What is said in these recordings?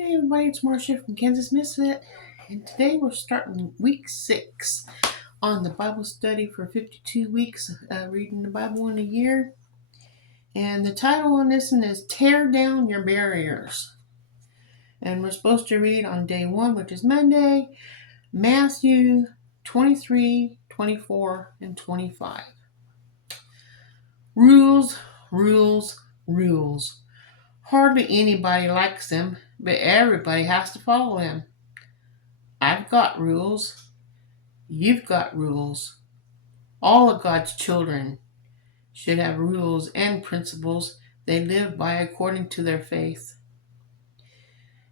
Hey everybody, it's Marcia from Kansas Misfit, and today we're starting week 6 on the Bible study for 52 weeks, reading the Bible in a year. And the title on this one is Tear Down Your Barriers. And we're supposed to read on day 1, which is Monday, Matthew 23, 24, and 25. Rules, rules, rules. Hardly anybody likes them, but everybody has to follow them. I've got rules. You've got rules. All of God's children should have rules and principles they live by according to their faith.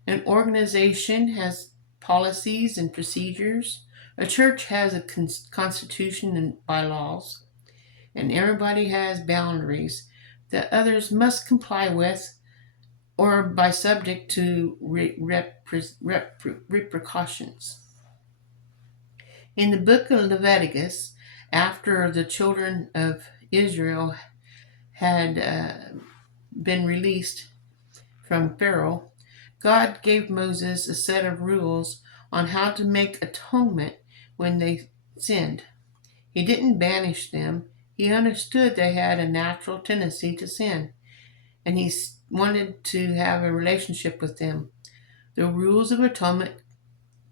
An organization has policies and procedures. A church has a constitution and bylaws. And everybody has boundaries that others must comply with or by subject to repercussions. In the book of Leviticus, after the children of Israel had been released from Pharaoh, God gave Moses a set of rules on how to make atonement when they sinned. He didn't banish them. He understood they had a natural tendency to sin, and he wanted to have a relationship with them. The rules of atonement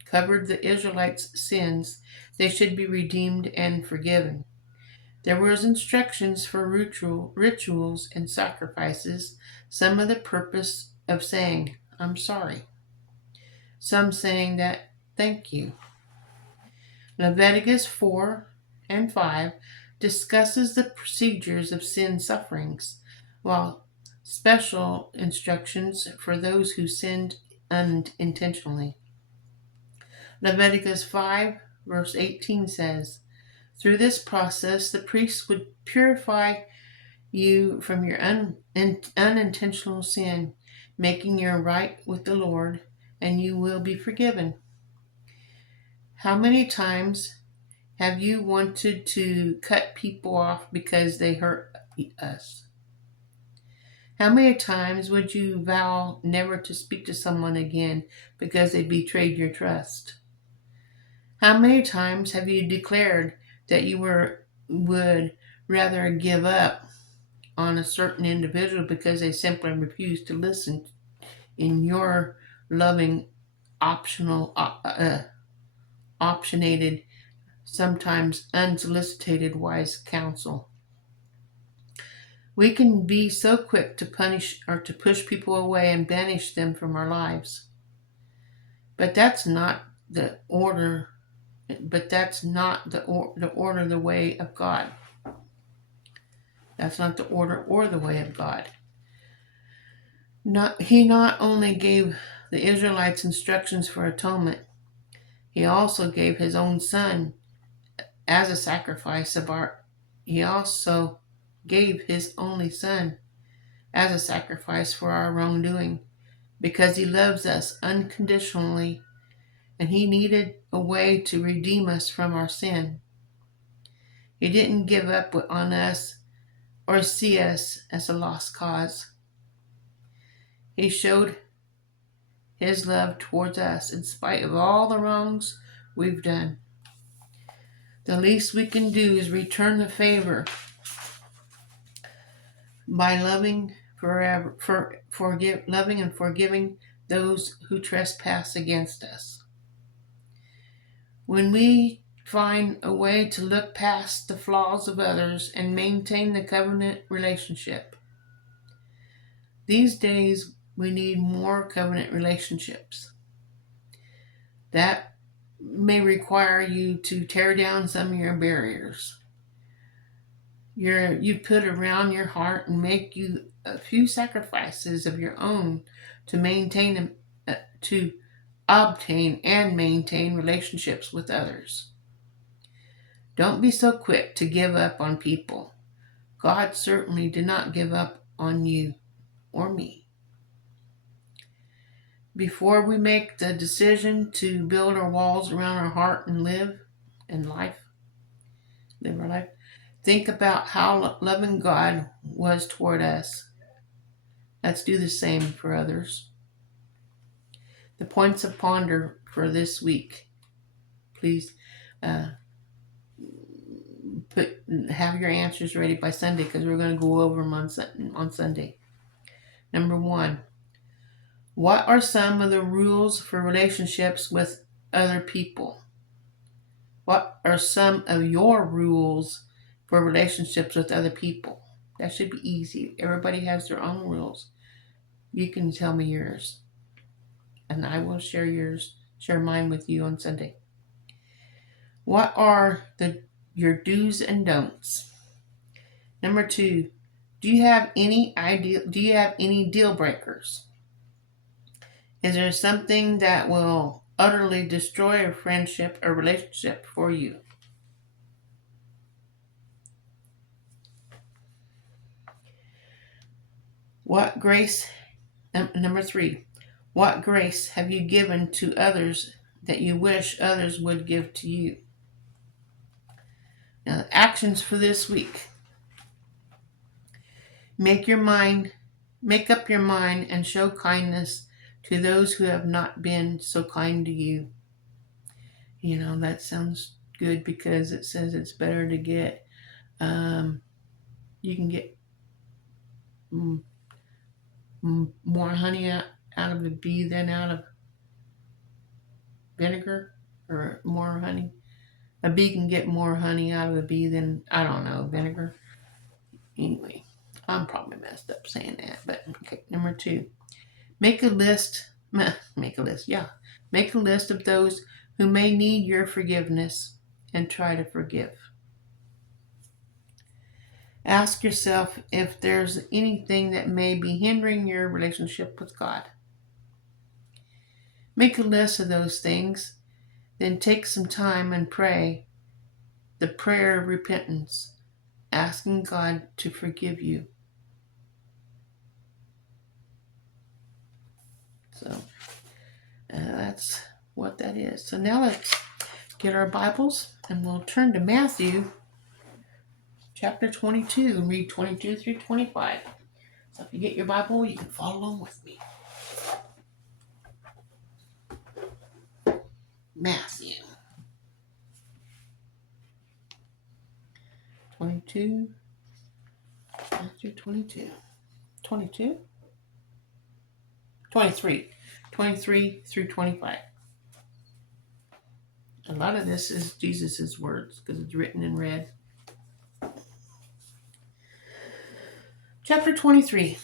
covered the Israelites' sins. They should be redeemed and forgiven. There was instructions for rituals and sacrifices, some of the purpose of saying, I'm sorry. Some saying that, thank you. Leviticus 4 and 5 discusses the procedures of sin sufferings, while special instructions for those who sinned unintentionally. Leviticus 5 verse 18 says, through this process, the priest would purify you from your unintentional sin, making you right with the Lord, and you will be forgiven. How many times have you wanted to cut people off because they hurt us? How many times would you vow never to speak to someone again because they betrayed your trust? How many times have you declared that you would rather give up on a certain individual because they simply refused to listen in your loving, optionated, sometimes unsolicited wise counsel? We can be so quick to punish or to push people away and banish them from our lives. But that's not the order. The way of God. That's not the order or the way of God. He not only gave the Israelites instructions for atonement, he also gave his own son as a sacrifice he also gave his only son as a sacrifice for our wrongdoing, because he loves us unconditionally and he needed a way to redeem us from our sin. He didn't give up on us or see us as a lost cause. He showed his love towards us in spite of all the wrongs we've done. The least we can do is return the favor by loving and forgiving those who trespass against us. When we find a way to look past the flaws of others and maintain the covenant relationship. These days, we need more covenant relationships. That may require you to tear down some of your barriers. You put around your heart and make you a few sacrifices of your own to to obtain and maintain relationships with others. Don't be so quick to give up on people. God certainly did not give up on you or me. Before we make the decision to build our walls around our heart and live our life, think about how loving God was toward us. Let's do the same for others. The points of ponder for this week. Please uh, have your answers ready by Sunday, because we're going to go over them on Sunday. Number 1, what are some of the rules for relationships with other people? What are some of your rules for relationships with other people? That should be easy. Everybody has their own rules. You can tell me yours, and I will share mine with you on Sunday. What are your do's and don'ts? Number 2, do you have any deal breakers? Is there something that will utterly destroy a friendship or relationship for you? What grace, number 3, what grace have you given to others that you wish others would give to you? Now, the actions for this week. Make up your mind and show kindness to those who have not been so kind to you. You know, that sounds good, because it says it's better to get, you can get more honey out of a bee than out of vinegar, or more honey. A bee can get more honey out of a bee than, I don't know, vinegar. Anyway, I'm probably messed up saying that, but okay. Number 2, make a list. Make a list, yeah. Make a list of those who may need your forgiveness and try to forgive. Ask yourself if there's anything that may be hindering your relationship with God. Make a list of those things, then take some time and pray the prayer of repentance, asking God to forgive you. So that's what that is. So now let's get our Bibles, and we'll turn to Matthew chapter 22 and read 22 through 25. So if you get your Bible, you can follow along with me. Matthew 22. Matthew 22. 22? 23. 23 through 25. A lot of this is Jesus' words, because it's written in red. Chapter 23.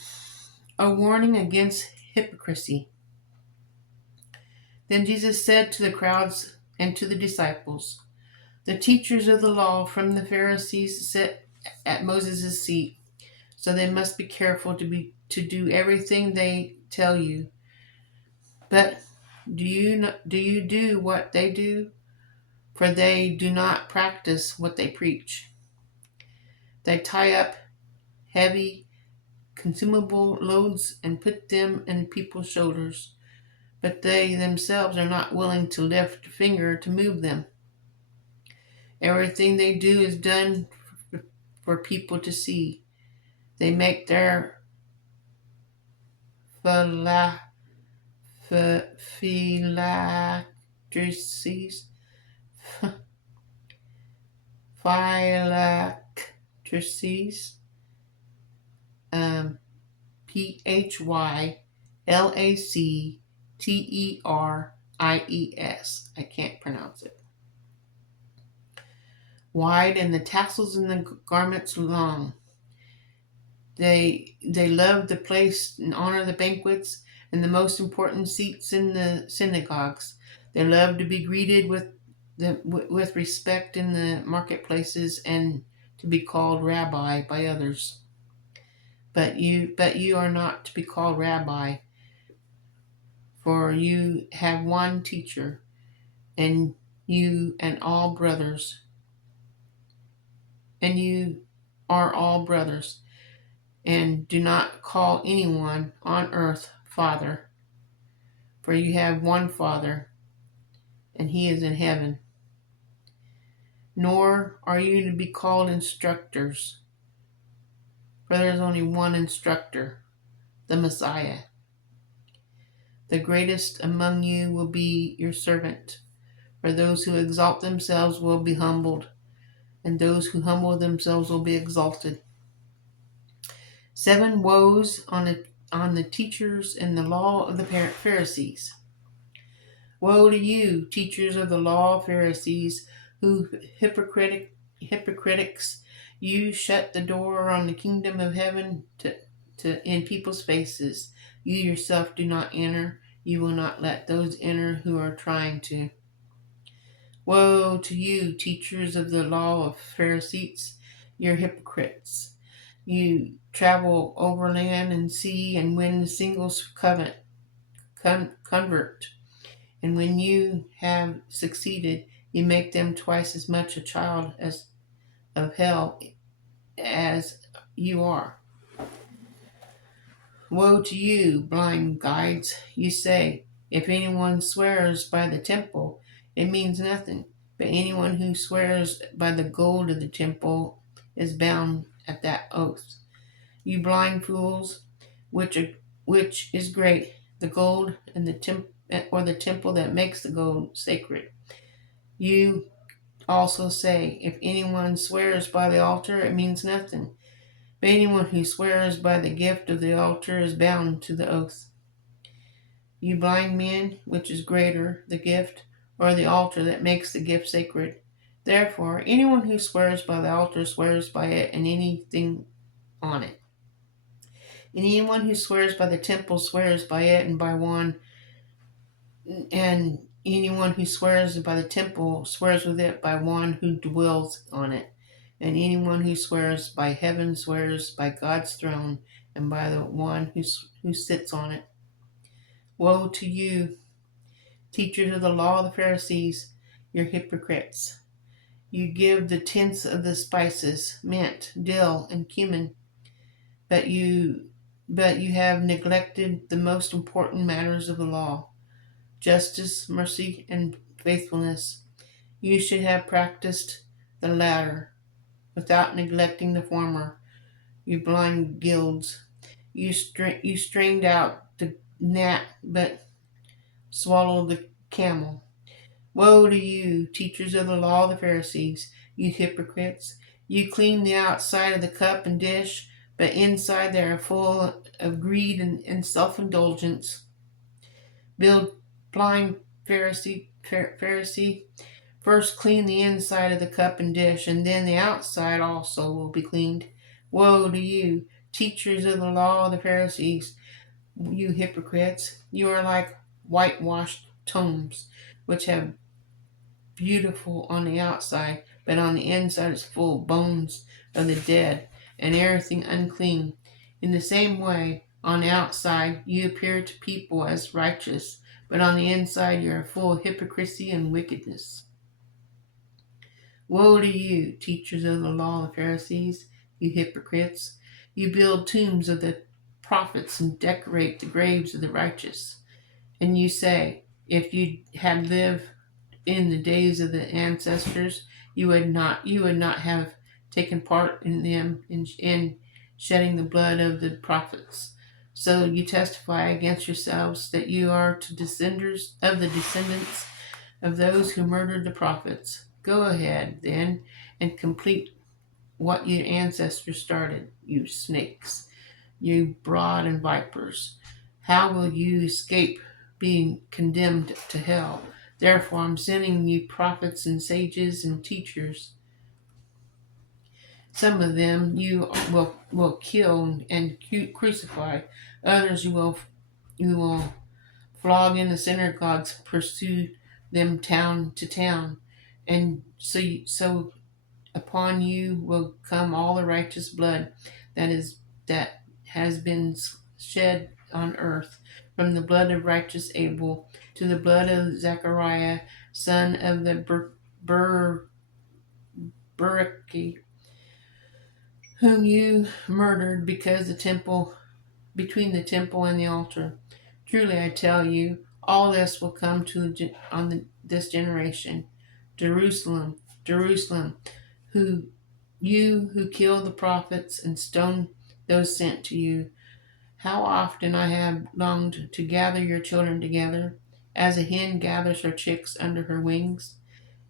A warning against hypocrisy. Then Jesus said to the crowds and to the disciples, the teachers of the law from the Pharisees sit at Moses' seat, so they must be careful to do everything they tell you. But do you do what they do? For they do not practice what they preach. They tie up heavy, consumable loads and put them in people's shoulders, but they themselves are not willing to lift a finger to move them. Everything they do is done for people to see. They make their phylacteries Phylaceteries. I can't pronounce it. Wide, and the tassels in the garments long. They love the place and honor the banquets and the most important seats in the synagogues. They love to be greeted with respect in the marketplaces and to be called rabbi by others. But you are not to be called rabbi, for you have one teacher, and you are all brothers, and do not call anyone on earth Father, for you have one Father, and he is in heaven. Nor are you to be called instructors, for there is only one instructor, the Messiah. The greatest among you will be your servant. For those who exalt themselves will be humbled, and those who humble themselves will be exalted. 7 woes on the teachers in the law of the Pharisees. Woe to you, teachers of the law, Pharisees, who hypocritics, you shut the door on the kingdom of heaven in people's faces. You yourself do not enter. You will not let those enter who are trying to. Woe to you, teachers of the law of Pharisees, you're hypocrites. You travel over land and sea and win a single convert. And when you have succeeded, you make them twice as much a child of hell as you are. Woe to you, blind guides! You say, if anyone swears by the temple, it means nothing. But anyone who swears by the gold of the temple is bound at that oath. You blind fools, which is great, the gold and or the temple that makes the gold sacred? You also say, if anyone swears by the altar, it means nothing. But anyone who swears by the gift of the altar is bound to the oath. You blind men, which is greater, the gift or the altar that makes the gift sacred? Therefore, anyone who swears by the altar swears by it and anything on it. And anyone who swears by the temple swears by it and anyone who swears by the temple swears with it by one who dwells on it. And anyone who swears by heaven swears by God's throne and by the one who sits on it. Woe to you, teachers of the law of the Pharisees, you're hypocrites. You give the tenths of the spices, mint, dill, and cumin, but you have neglected the most important matters of the law: justice, mercy, and faithfulness. You should have practiced the latter without neglecting the former. You blind guides! You strained out the gnat, but swallowed the camel. Woe to you, teachers of the law of the Pharisees, you hypocrites! You clean the outside of the cup and dish, but inside they are full of greed and self-indulgence. Blind Pharisee, first clean the inside of the cup and dish, and then the outside also will be cleaned. Woe to you, teachers of the law of the Pharisees, you hypocrites! You are like whitewashed tombs, which have beautiful on the outside, but on the inside is full of bones of the dead and everything unclean. In the same way, on the outside you appear to people as righteous, but on the inside you are full of hypocrisy and wickedness. Woe to you, teachers of the law of the Pharisees, you hypocrites! You build tombs of the prophets and decorate the graves of the righteous. And you say, if you had lived in the days of the ancestors, you would not have taken part in them in shedding the blood of the prophets. So you testify against yourselves that you are descendants of those who murdered the prophets. Go ahead then and complete what your ancestors started, you snakes, you brood and vipers. How will you escape being condemned to hell? Therefore I'm sending you prophets and sages and teachers. Some of them you will kill and crucify. Others you will flog in the synagogues, pursue them town to town, and so upon you will come all the righteous blood that has been shed on earth, from the blood of righteous Abel to the blood of Zechariah, son of the Berechiah, whom you murdered between the temple and the altar. Truly I tell you, all this will come this generation. Jerusalem, Jerusalem, who killed the prophets and stoned those sent to you. How often I have longed to gather your children together, as a hen gathers her chicks under her wings.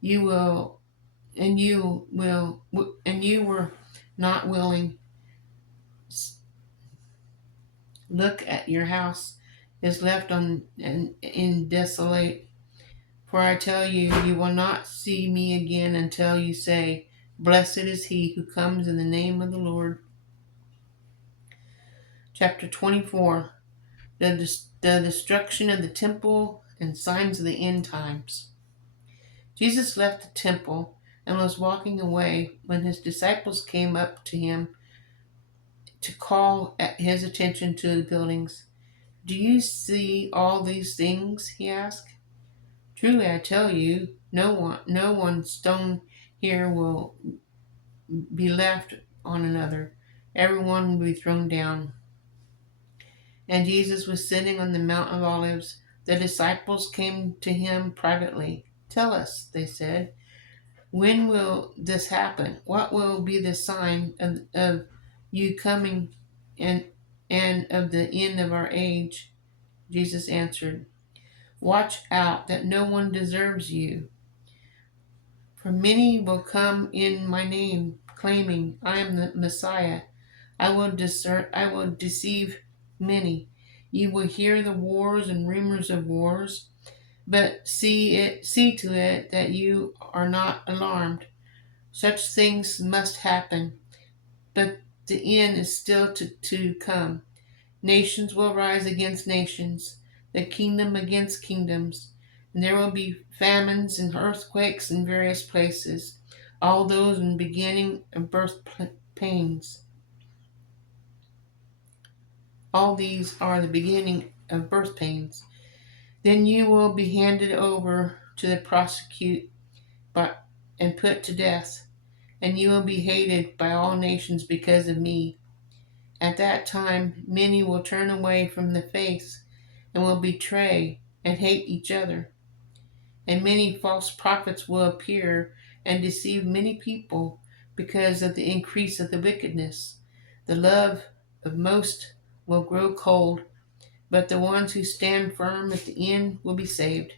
You will, and you were not willing. Look at your house is left on and in desolate. For I tell you, you will not see me again until you say, "Blessed is he who comes in the name of the Lord." Chapter 24. The destruction of the temple and signs of the end times. Jesus left the temple and was walking away when his disciples came up to him to call his attention to the buildings. "Do you see all these things?" he asked. "Truly I tell you, no one stone here will be left on another. Everyone will be thrown down." And Jesus was sitting on the Mount of Olives. The disciples came to him privately. "Tell us," they said, "when will this happen? What will be the sign of you coming and of the end of our age?" Jesus answered, "Watch out that no one deserves you. For many will come in my name, claiming I am the Messiah. I will deceive many. You will hear the wars and rumors of wars, but see to it that you are not alarmed. Such things must happen, but the end is still to come. Nations will rise against nations, the kingdom against kingdoms, and there will be famines and earthquakes in various places, all those in the beginning of birth pains. All these are the beginning of birth pains. Then you will be handed over to the prosecute and put to death, and you will be hated by all nations because of me. At that time, many will turn away from the faith and will betray and hate each other. And many false prophets will appear and deceive many people because of the increase of the wickedness. The love of most will grow cold, but the ones who stand firm at the end will be saved.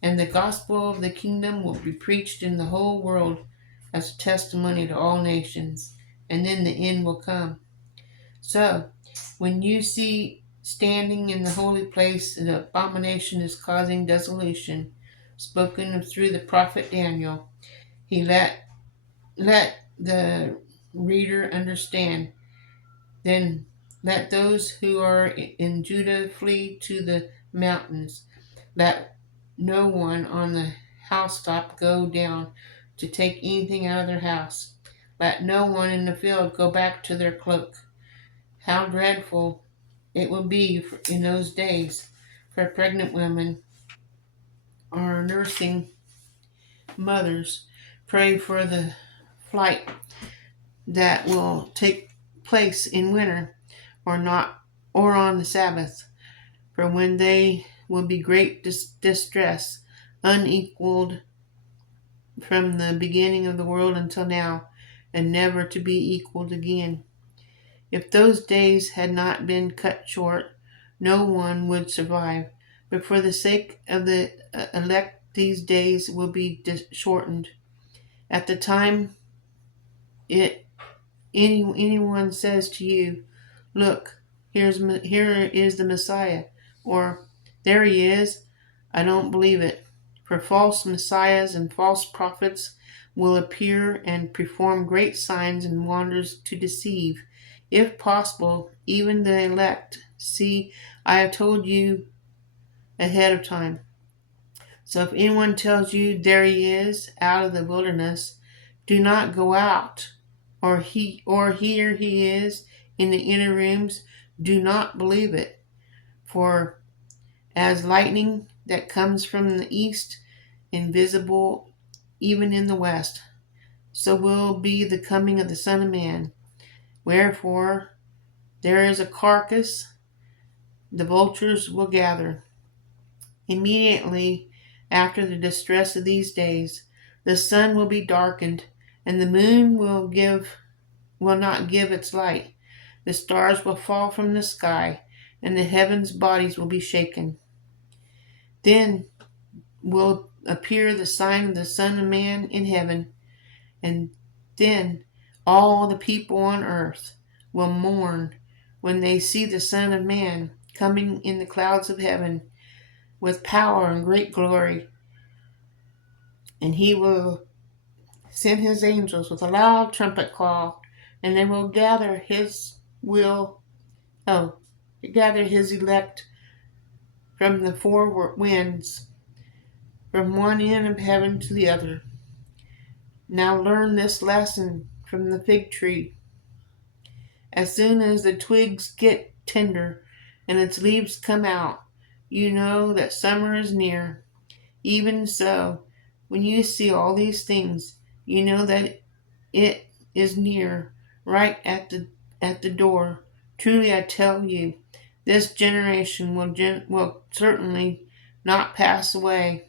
And the gospel of the kingdom will be preached in the whole world as a testimony to all nations, and then the end will come. So, when you see standing in the holy place an abomination is causing desolation, spoken of through the prophet Daniel, he let the reader understand. Then let those who are in Judah flee to the mountains. Let no one on the housetop go down to take anything out of their house. Let no one in the field go back to their cloak. How dreadful it will be in those days for pregnant women or nursing mothers. Pray for the flight that will take place in winter or not or on the Sabbath, for when they will be great distress, unequaled from the beginning of the world until now, and never to be equaled again. If those days had not been cut short, no one would survive. But for the sake of the elect, these days will be shortened. At the time anyone says to you, "Look, here is the Messiah," or "There he is," I don't believe it. For false messiahs and false prophets will appear and perform great signs and wonders to deceive, if possible, even the elect. See, I have told you ahead of time. So if anyone tells you, "There he is," out of the wilderness, do not go out. Or here he is in the inner rooms, do not believe it. For as lightning that comes from the east, invisible even in the west, so will be the coming of the Son of Man. Wherefore there is a carcass, the vultures will gather. Immediately after the distress of these days, the sun will be darkened, and the moon will not give its light. The stars will fall from the sky, and the heavens' bodies will be shaken. Then will appear the sign of the Son of Man in heaven, and then all the people on earth will mourn when they see the Son of Man coming in the clouds of heaven with power and great glory. And he will send his angels with a loud trumpet call, and they will gather his elect from the four winds, from one end of heaven to the other. Now learn this lesson from the fig tree. As soon as the twigs get tender and its leaves come out, you know that summer is near. Even so, when you see all these things, you know that it is near, right at the door. Truly I tell you, this generation will certainly not pass away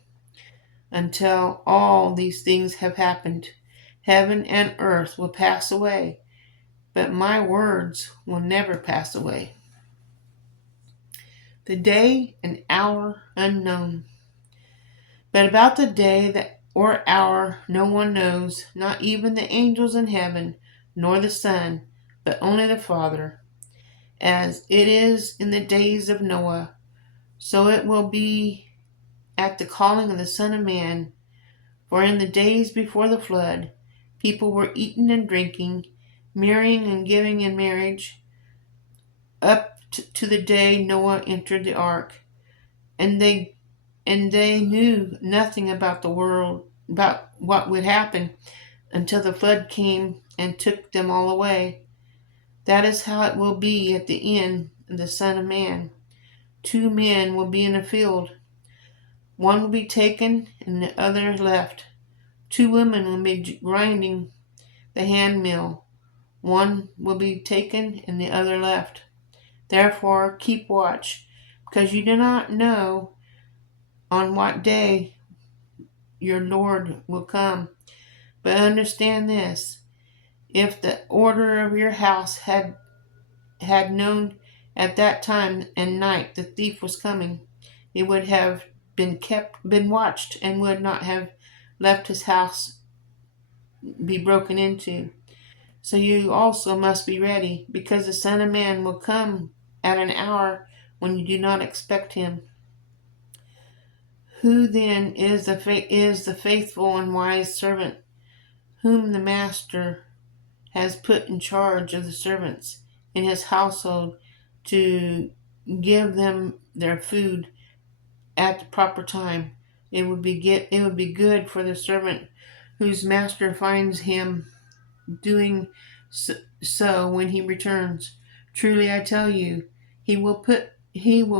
until all these things have happened. Heaven and earth will pass away, but my words will never pass away. The day and hour unknown. But about the day or hour no one knows, not even the angels in heaven, nor the Son, but only the Father. As it is in the days of Noah, so it will be at the calling of the Son of Man. For in the days before the flood, people were eating and drinking, marrying and giving in marriage, up to the day Noah entered the ark. And they knew nothing about the world, about what would happen until the flood came and took them all away. That is how it will be at the end of the Son of Man. 2 men will be in a field. One will be taken and the other left. 2 women will be grinding the hand mill. One will be taken and the other left. Therefore keep watch, because you do not know on what day your Lord will come. But understand this, if the order of your house had known at that time and night the thief was coming, it would have been watched, and would not have left his house be broken into. So you also must be ready, because the Son of Man will come at an hour when you do not expect him. Who then is the faithful and wise servant, whom the master has put in charge of the servants in his household to give them their food at the proper time? It would be good for the servant whose master finds him doing so when he returns. Truly I tell you, he will put him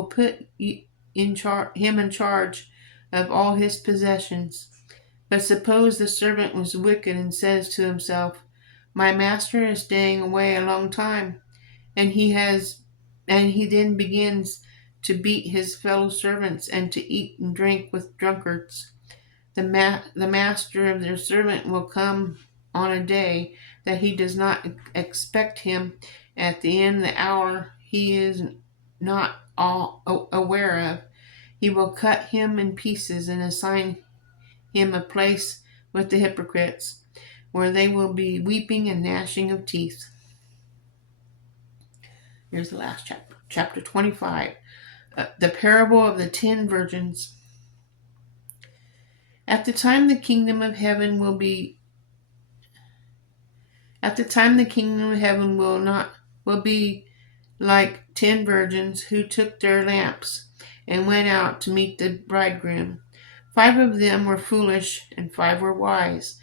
in charge of all his possessions. But suppose the servant was wicked and says to himself, my master is staying away a long time, and he then begins to beat his fellow servants and to eat and drink with drunkards. The master of their servant will come on a day that he does not expect him, at the end of the hour he is not aware of. He will cut him in pieces and assign him a place with the hypocrites, where they will be weeping and gnashing of teeth. Here's the last chapter, chapter 25, the parable of the 10 virgins. At the time the kingdom of heaven will be like 10 virgins who took their lamps and went out to meet the bridegroom. 5 of them were foolish and 5 were wise.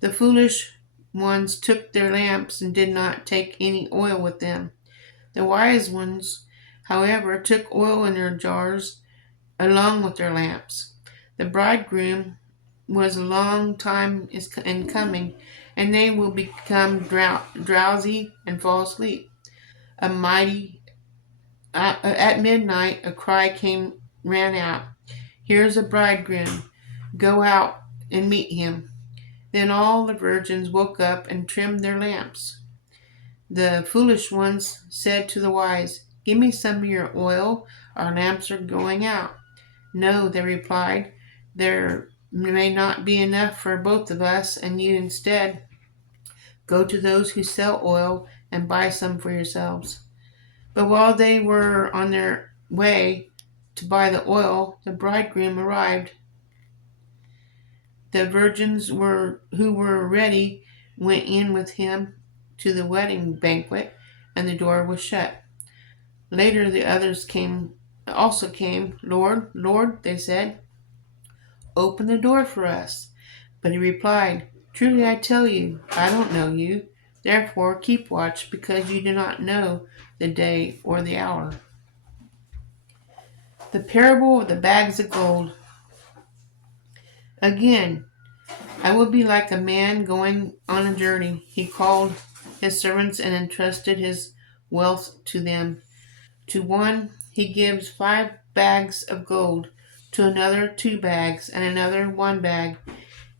The foolish ones took their lamps and did not take any oil with them. The wise ones, however, took oil in their jars along with their lamps. The bridegroom was a long time in coming, and they will become drowsy and fall asleep. At midnight a cry ran out, here's a bridegroom, go out and meet him. Then all the virgins woke up and trimmed their lamps. The foolish ones said to the wise, Give me some of your oil. Our lamps are going out." "No," they replied. "There may not be enough for both of us, and you instead go to those who sell oil and buy some for yourselves." But while they were on their way to buy the oil, the bridegroom arrived. The virgins who were ready went in with him to the wedding banquet, and the door was shut. Later the others also came. "Lord, Lord," they said, "open the door for us." But he replied, "Truly I tell you, I don't know you. Therefore keep watch, because you do not know the day or the hour." The parable of the bags of gold. Again, I will be like a man going on a journey. He called his servants and entrusted his wealth to them. To one he gives 5 bags of gold, to another 2 bags, and another 1 bag,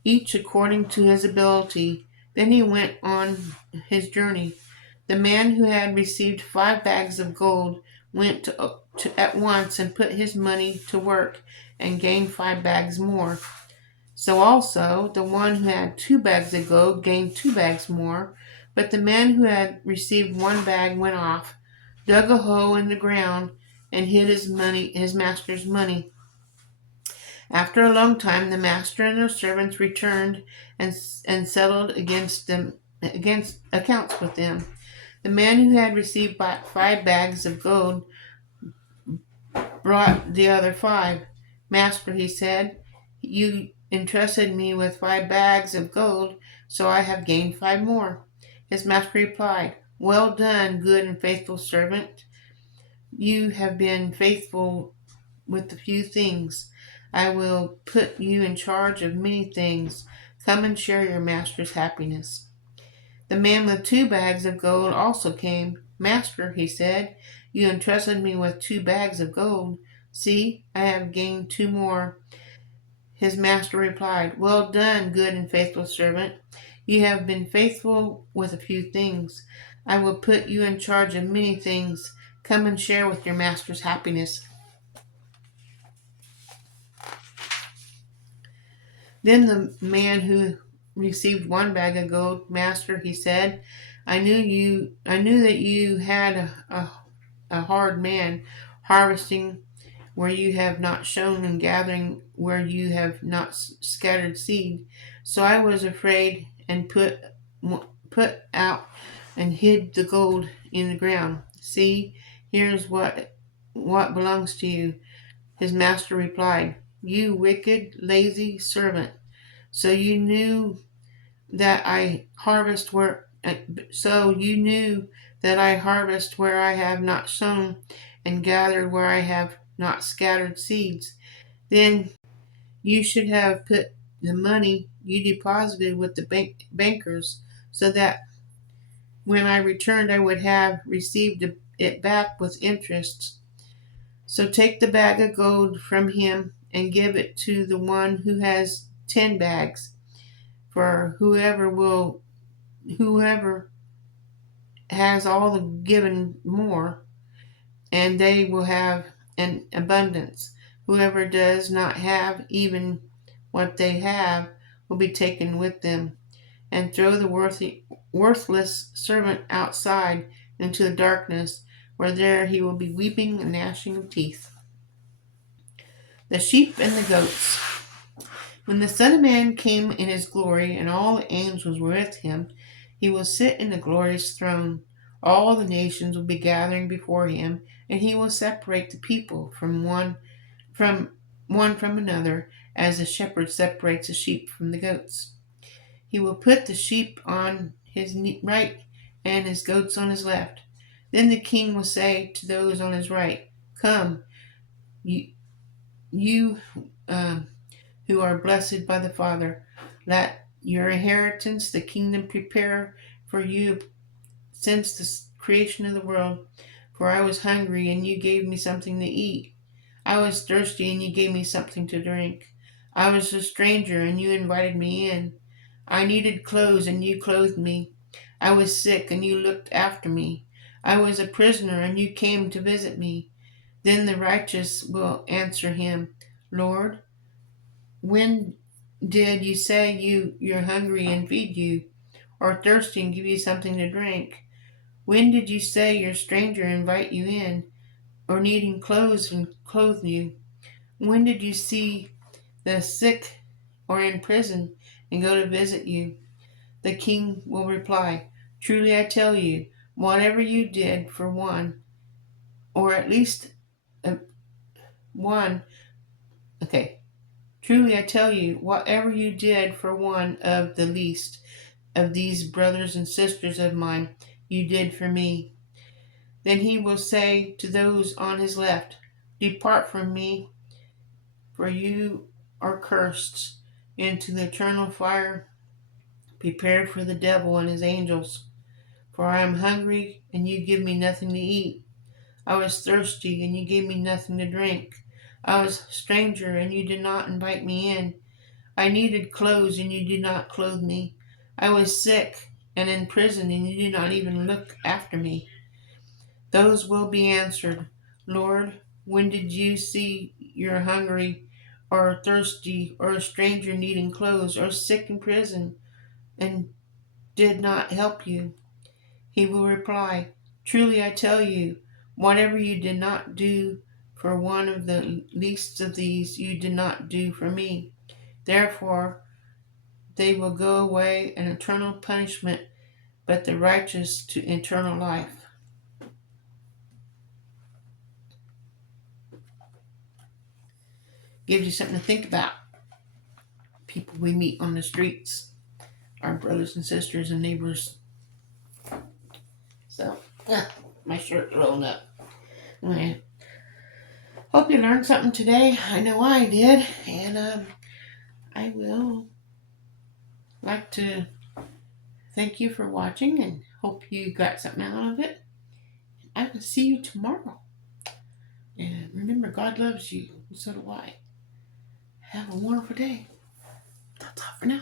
each according to his ability. Then he went on his journey. The man who had received 5 bags of gold went at once and put his money to work and gained 5 bags more. So also the one who had 2 bags of gold gained 2 bags more. But the man who had received 1 bag went off, dug a hole in the ground, and hid his master's money. After a long time, the master and their servants returned and settled against accounts with them. The man who had received 5 bags of gold brought the other 5. "Master," he said, "you entrusted me with 5 bags of gold, so I have gained 5 more." His master replied, "Well done, good and faithful servant. You have been faithful with a few things. I will put you in charge of many things. Come and share your master's happiness." The man with 2 bags of gold also came. "Master," he said, "you entrusted me with 2 bags of gold. See, I have gained 2 more." His master replied, "Well done, good and faithful servant. You have been faithful with a few things. I will put you in charge of many things. Come and share with your master's happiness." Then the man who received 1 bag of gold, "Master," he said, I knew that you had a hard man, harvesting where you have not sown and gathering where you have not scattered seed. So I was afraid and put out and hid the gold in the ground. See, here's what belongs to you." His master replied, "You wicked, lazy servant. So you knew that I harvest where I have not sown and gathered where I have not scattered seeds. Then you should have put the money you deposited with the bankers, so that when I returned I would have received it back with interest. So take the bag of gold from him and give it to the one who has 10 bags. For whoever has all the given more, and they will have an abundance. Whoever does not have even what they have will be taken with them. And throw the worthless servant outside into the darkness, where there he will be weeping and gnashing of teeth." The sheep and the goats. When the Son of Man came in his glory, and all the angels were with him, he will sit in a glorious throne. All the nations will be gathering before him, and he will separate the people from one from another, as a shepherd separates the sheep from the goats. He will put the sheep on his right and his goats on his left. Then the king will say to those on his right, "Come, you who are blessed by the Father. Let your inheritance, the kingdom, prepare for you since the creation of the world. For I was hungry, and you gave me something to eat. I was thirsty, and you gave me something to drink. I was a stranger, and you invited me in. I needed clothes, and you clothed me. I was sick, and you looked after me. I was a prisoner and you came to visit me. Then the righteous will answer him, Lord, when did you say you're hungry and feed you, or thirsty and give you something to drink? When did you say you're a stranger and invite you in, or needing clothes and clothe you? When did you see the sick or in prison and go to visit you? The king will reply, Truly I tell you, whatever you did for one, or at least uh, one, okay, truly I tell you, whatever you did for one of the least of these brothers and sisters of mine, you did for me. Then he will say to those on his left, Depart from me, for you are cursed, into the eternal fire prepared for the devil and his angels. For I am hungry, and you give me nothing to eat. I was thirsty, and you gave me nothing to drink. I was a stranger, and you did not invite me in. I needed clothes, and you did not clothe me. I was sick and in prison, and you did not even look after me. Those will be answered, Lord, when did you see you're hungry, or thirsty, or a stranger needing clothes, or sick in prison, and did not help you? He will reply, Truly I tell you, whatever you did not do for one of the least of these, you did not do for me. Therefore, they will go away in eternal punishment, but the righteous to eternal life. Gives you something to think about. People we meet on the streets, our brothers and sisters and neighbors. So, my shirt's rolling up. Anyway, hope you learned something today. I know I did, and I will like to thank you for watching and hope you got something out of it. I will see you tomorrow. And remember, God loves you, and so do I. Have a wonderful day. That's all for now.